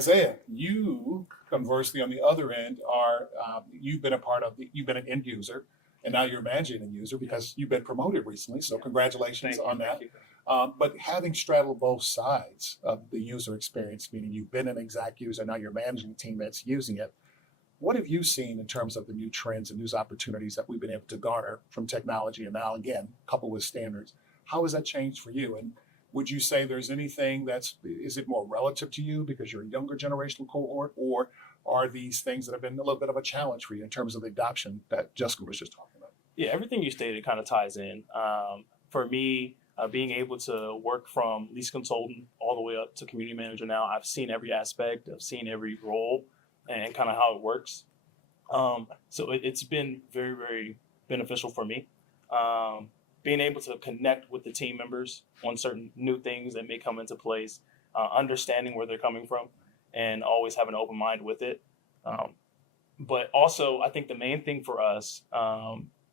Isiah, you conversely on the other end are you've been an end user, and now you're managing end user because you've been promoted recently. So congratulations Thank you. on that. Thank you. But having straddled both sides of the user experience, meaning you've been an exact user, now you're managing a team that's using it. What have you seen in terms of the new trends and new opportunities that we've been able to garner from technology and now again, coupled with standards? How has that changed for you? And would you say there's anything is it more relative to you because you're a younger generational cohort, or are these things that have been a little bit of a challenge for you in terms of the adoption that Jessica was just talking about? Yeah, everything you stated kind of ties in. For me, being able to work from lease consultant all the way up to community manager now, I've seen every aspect, I've seen every role and kind of how it works. So it's been very, very beneficial for me. Being able to connect with the team members on certain new things that may come into place, understanding where they're coming from, and always having an open mind with it. But also, I think the main thing for us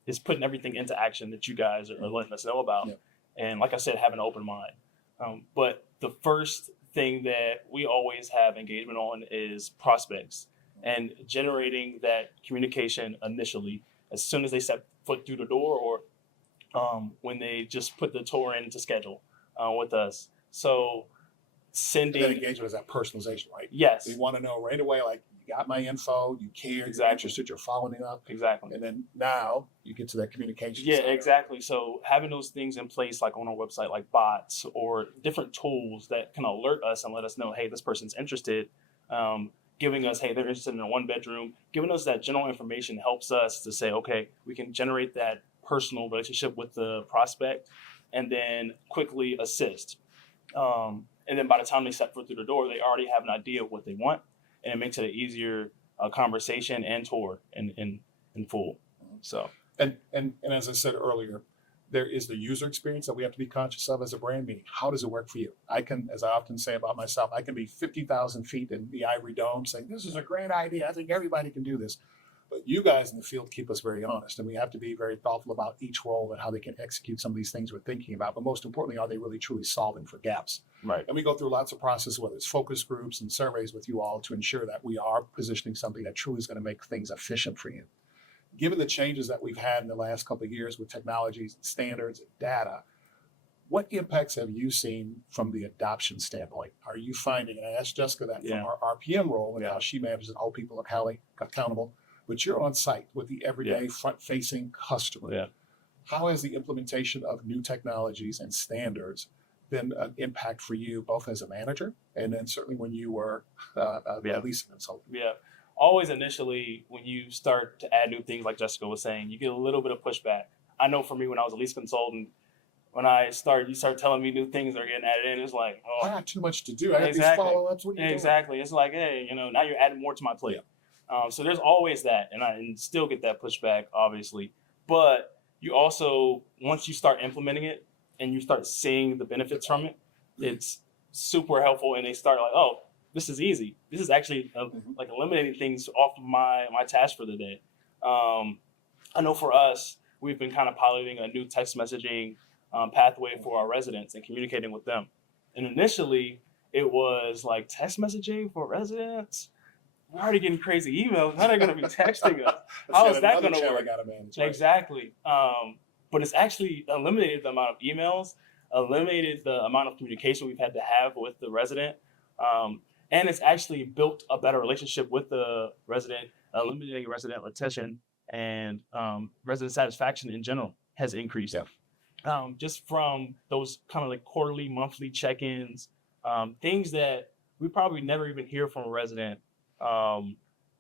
is putting everything into action that you guys are letting us know about. Yep. And like I said, having an open mind. But the first thing that we always have engagement on is prospects and generating that communication initially as soon as they step foot through the door, or when they just put the tour into schedule with us. So sending that engagement is that personalization, right? Yes. We want to know right away, like, you got my info, you care, Exactly. you're interested, you're following up. Exactly. And then now you get to that communication. Yeah, side. exactly. So having those things in place, like on our website, like bots or different tools that can alert us and let us know, hey, this person's interested, giving us, hey, they're interested in a one bedroom, giving us that general information helps us to say, okay, we can generate that personal relationship with the prospect and then quickly assist. And then by the time they step foot through the door, they already have an idea of what they want, and it makes it an easier conversation and tour in full. So And as I said earlier, there is the user experience that we have to be conscious of as a brand, meaning how does it work for you? I can, as I often say about myself, I can be 50,000 feet in the Ivory Dome saying, this is a great idea. I think everybody can do this. But you guys in the field keep us very honest, and we have to be very thoughtful about each role and how they can execute some of these things we're thinking about. But most importantly, are they really truly solving for gaps? right. And we go through lots of processes, whether it's focus groups and surveys with you all, to ensure that we are positioning something that truly is going to make things efficient for you. Given the changes that we've had in the last couple of years with technologies and standards and data, what impacts have you seen from the adoption standpoint? Are you finding, and I asked Jessica that from our RPM role and how she manages and hold people accountable, but you're on site with the everyday front-facing customer. Yeah. How has the implementation of new technologies and standards been an impact for you, both as a manager and then certainly when you were a leasing consultant? Yeah. Always initially, when you start to add new things, like Jessica was saying, you get a little bit of pushback. I know for me, when I was a lease consultant, when you start telling me new things that are getting added in, it's like, I got too much to do. I have these follow-ups. What are you doing? Exactly. It's like, hey, now you're adding more to my plate. Yeah. So there's always that, and still get that pushback, obviously. But you also, once you start implementing it and you start seeing the benefits from it, it's super helpful, and they start like, oh, this is easy. This is actually like eliminating things off of my task for the day. I know for us, we've been kind of piloting a new text messaging pathway for our residents and communicating with them. And initially, it was like, text messaging for residents? We're already getting crazy emails. How are they going to be texting us? How is that going to work? Manage, right? Exactly. But it's actually eliminated the amount of emails, eliminated the amount of communication we've had to have with the resident. And it's actually built a better relationship with the resident, eliminating resident retention, and resident satisfaction in general has increased. Yeah. Just from those kind of like quarterly, monthly check-ins, things that we probably never even hear from a resident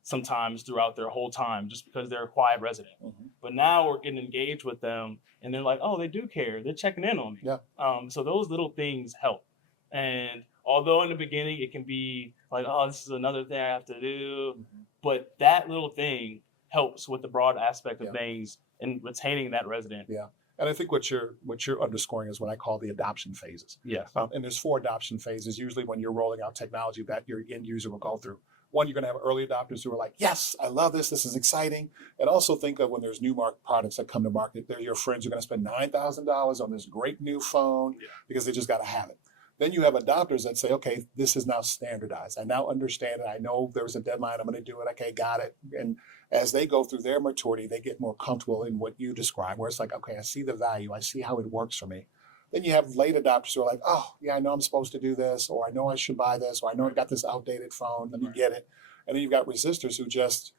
sometimes throughout their whole time, just because they're a quiet resident. But now we're getting engaged with them, and they're like, oh, they do care. They're checking in on me. Yeah. So those little things help. And although in the beginning it can be like, oh, this is another thing I have to do, but that little thing helps with the broad aspect of things and retaining that resident. Yeah. And I think what you're underscoring is what I call the adoption phases. Yeah. And there's 4 adoption phases, usually when you're rolling out technology that your end user will go through. One, you're going to have early adopters who are like, yes, I love this. This is exciting. And also think of when there's new products that come to market, they're your friends who are going to spend $9,000 on this great new phone because they just got to have it. Then you have adopters that say, okay, this is now standardized. I now understand it. I know there's a deadline. I'm going to do it. Okay, got it. And as they go through their maturity, they get more comfortable in what you describe, where it's like, okay, I see the value. I see how it works for me. Then you have late adopters who are like, oh, yeah, I know I'm supposed to do this, or I know I should buy this, or I know I got this outdated phone. Let me get it. And then you've got resistors who just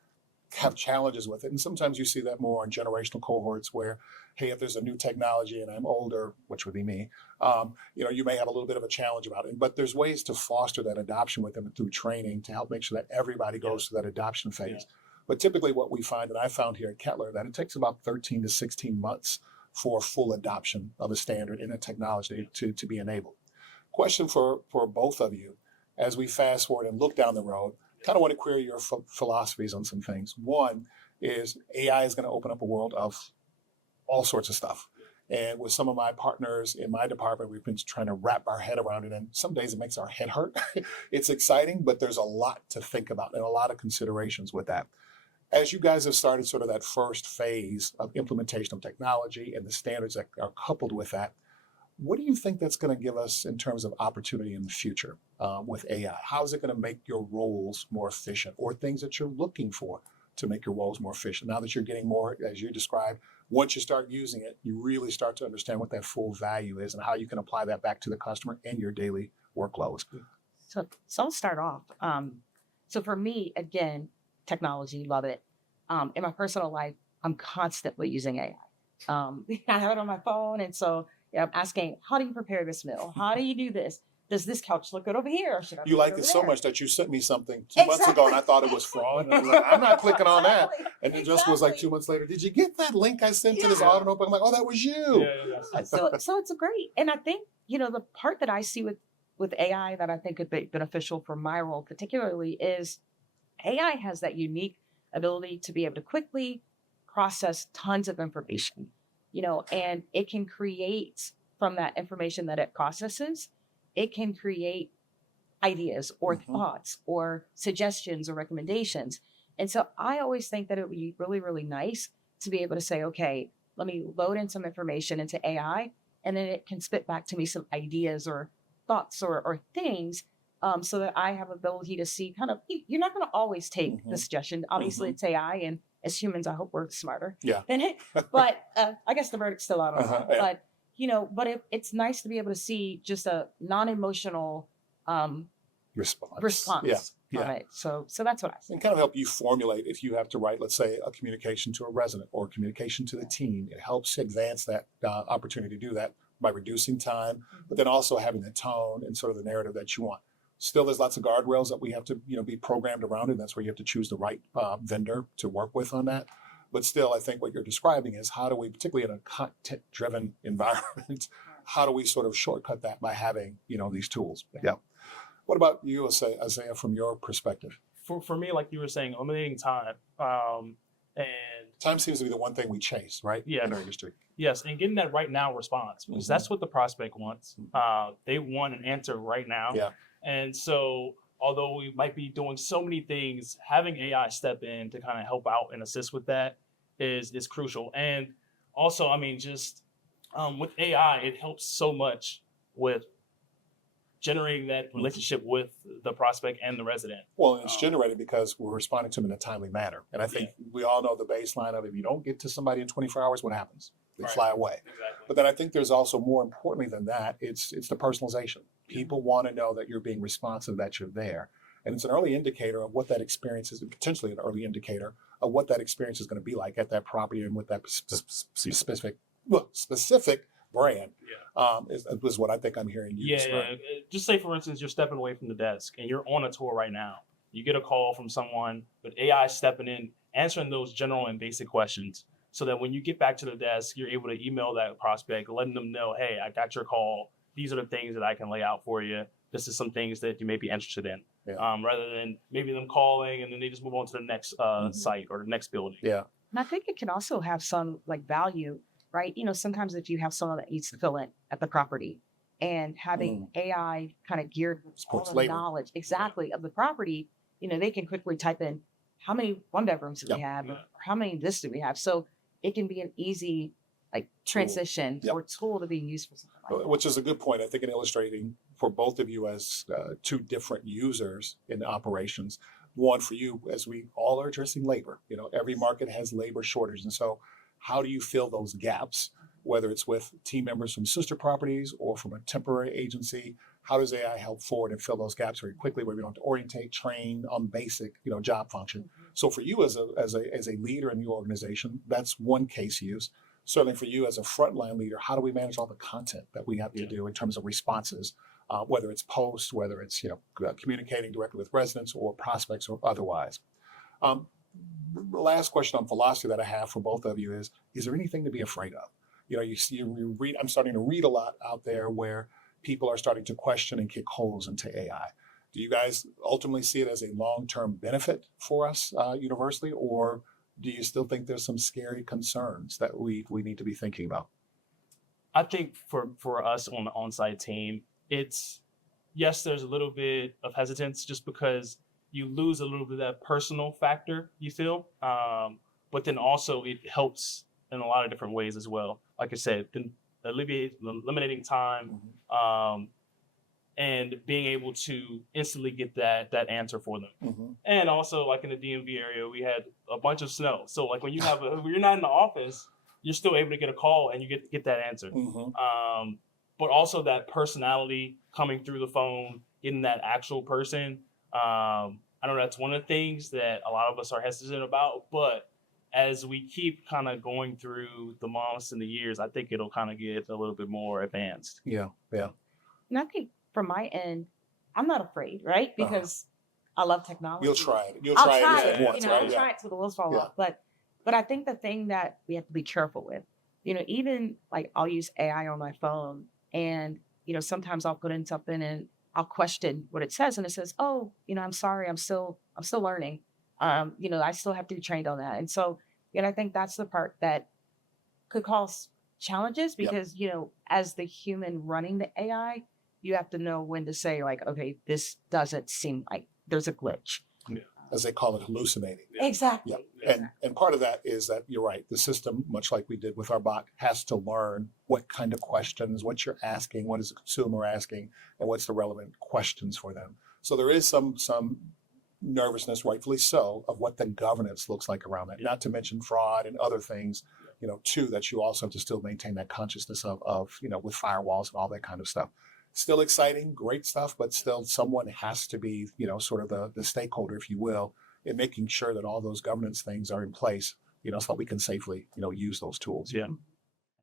have challenges with it. And sometimes you see that more in generational cohorts where, hey, if there's a new technology and I'm older, which would be me, you may have a little bit of a challenge about it. But there's ways to foster that adoption with them through training to help make sure that everybody goes through that adoption phase. Yeah. But typically what we find, and I found here at Kettler, that it takes about 13 to 16 months for full adoption of a standard in a technology to be enabled. Question for both of you, as we fast forward and look down the road, kind of want to query your philosophies on some things. One is AI is going to open up a world of all sorts of stuff. And with some of my partners in my department, we've been trying to wrap our head around it. And some days it makes our head hurt. It's exciting, but there's a lot to think about and a lot of considerations with that. As you guys have started sort of that first phase of implementation of technology and the standards that are coupled with that, what do you think that's going to give us in terms of opportunity in the future with AI? How is it going to make your roles more efficient, or things that you're looking for to make your roles more efficient? Now that you're getting more, as you described, once you start using it, you really start to understand what that full value is and how you can apply that back to the customer and your daily workloads. So I'll start off. So for me, again, technology, love it. In my personal life, I'm constantly using AI. I have it on my phone, and so I'm asking, how do you prepare this meal? How do you do this? Does this couch look good over here? Or should I you like it so much that you sent me something 2 months ago, and I thought it was fraud. And I was like, I'm not clicking on that. And it just was like 2 months later, did you get that link I sent to this auto? I'm like, oh, that was you. Yeah. So it's great. And I think, the part that I see with AI that I think could be beneficial for my role particularly is AI has that unique ability to be able to quickly process tons of information, and it can create from that information that it processes, it can create ideas or thoughts or suggestions or recommendations. And so I always think that it would be really, really nice to be able to say, okay, let me load in some information into AI, and then it can spit back to me some ideas or thoughts or things, so that I have ability to see kind of, you're not going to always take the suggestion. Obviously, it's AI, and as humans, I hope we're smarter than it. But I guess the verdict's still out on that. But it's nice to be able to see just a non-emotional response from it. So that's what I think. And kind of help you formulate if you have to write, let's say, a communication to a resident or communication to the team. It helps advance that opportunity to do that by reducing time, but then also having the tone and sort of the narrative that you want. Still, there's lots of guardrails that we have to, be programmed around, and that's where you have to choose the right vendor to work with on that. But still, I think what you're describing is how do we, particularly in a content-driven environment, how do we sort of shortcut that by having, these tools? Yeah. What about you, Isiah, from your perspective? For me, like you were saying, eliminating time. And time seems to be the one thing we chase, right? Yeah. In our industry. Yes, and getting that right now response, because that's what the prospect wants. They want an answer right now. Yeah. And so, although we might be doing so many things, having AI step in to kind of help out and assist with that is crucial. And also, with AI, it helps so much with generating that relationship with the prospect and the resident. Well, it's generated because we're responding to them in a timely manner. And I think we all know the baseline of if you don't get to somebody in 24 hours, what happens? They fly away. Exactly. But then I think there's also, more importantly than that, it's the personalization. People want to know that you're being responsive, that you're there. And it's an early indicator of what that experience is, potentially an early indicator of what that experience is going to be like at that property and with that specific brand. Is what I think I'm hearing you describe. Just say, for instance, you're stepping away from the desk and you're on a tour right now. You get a call from someone, but AI stepping in, answering those general and basic questions, so that when you get back to the desk, you're able to email that prospect, letting them know, hey, I got your call. These are the things that I can lay out for you. This is some things that you may be interested in, rather than maybe them calling and then they just move on to the next site or the next building. Yeah. And I think it can also have some value, right? Sometimes if you have someone that needs to fill in at the property, and having AI kind of geared all the knowledge of the property, they can quickly type in how many one bedrooms do we have, or how many this do we have. So it can be an easy transition or tool to be used for something like that. Which is a good point, I think, in illustrating for both of you as two different users in operations. One for you, as we all are addressing labor. Every market has labor shortage, and so how do you fill those gaps? Whether it's with team members from sister properties or from a temporary agency, how does AI help forward and fill those gaps very quickly, where we don't have to orientate, train on basic, job function? So for you as a leader in the organization, that's one case use. Certainly for you as a frontline leader, how do we manage all the content that we have to do in terms of responses, whether it's post, whether it's communicating directly with residents or prospects or otherwise? The last question on philosophy that I have for both of you is there anything to be afraid of? You read. I'm starting to read a lot out there where people are starting to question and kick holes into AI. Do you guys ultimately see it as a long-term benefit for us universally, or do you still think there's some scary concerns that we need to be thinking about? I think for us on the on-site team, it's, yes, there's a little bit of hesitance just because you lose a little bit of that personal factor, you feel, but then also it helps in a lot of different ways as well. Like I said, eliminating time, and being able to instantly get that answer for them. And also, like in the DMV area, we had a bunch of snow. So like when when you're not in the office, you're still able to get a call and you get that answer. But also that personality coming through the phone, getting that actual person. I know that's one of the things that a lot of us are hesitant about, but as we keep kind of going through the months and the years, I think it'll kind of get a little bit more advanced. Yeah. And I think from my end, I'm not afraid, right? Because I love technology. You'll try it. I'll try try it it. once, right? I'll try it till the wheels fall off. But I think the thing that we have to be careful with, even like I'll use AI on my phone, and sometimes I'll put in something and I'll question what it says, and it says, "Oh, I'm sorry, I'm still learning. I still have to be trained on that." And so, I think that's the part that could cause challenges because, as the human running the AI, you have to know when to say like, okay, this doesn't seem like there's a glitch. As they call it, hallucinating. Exactly. And part of that is that you're right. The system, much like we did with our bot, has to learn what kind of questions, what you're asking, what is the consumer asking, and what's the relevant questions for them. So there is some nervousness, rightfully so, of what the governance looks like around that. Not to mention fraud and other things, too, that you also have to still maintain that consciousness of with firewalls and all that kind of stuff. Still exciting, great stuff, but still someone has to be, sort of the stakeholder, if you will, in making sure that all those governance things are in place, so that we can safely, use those tools. Yeah.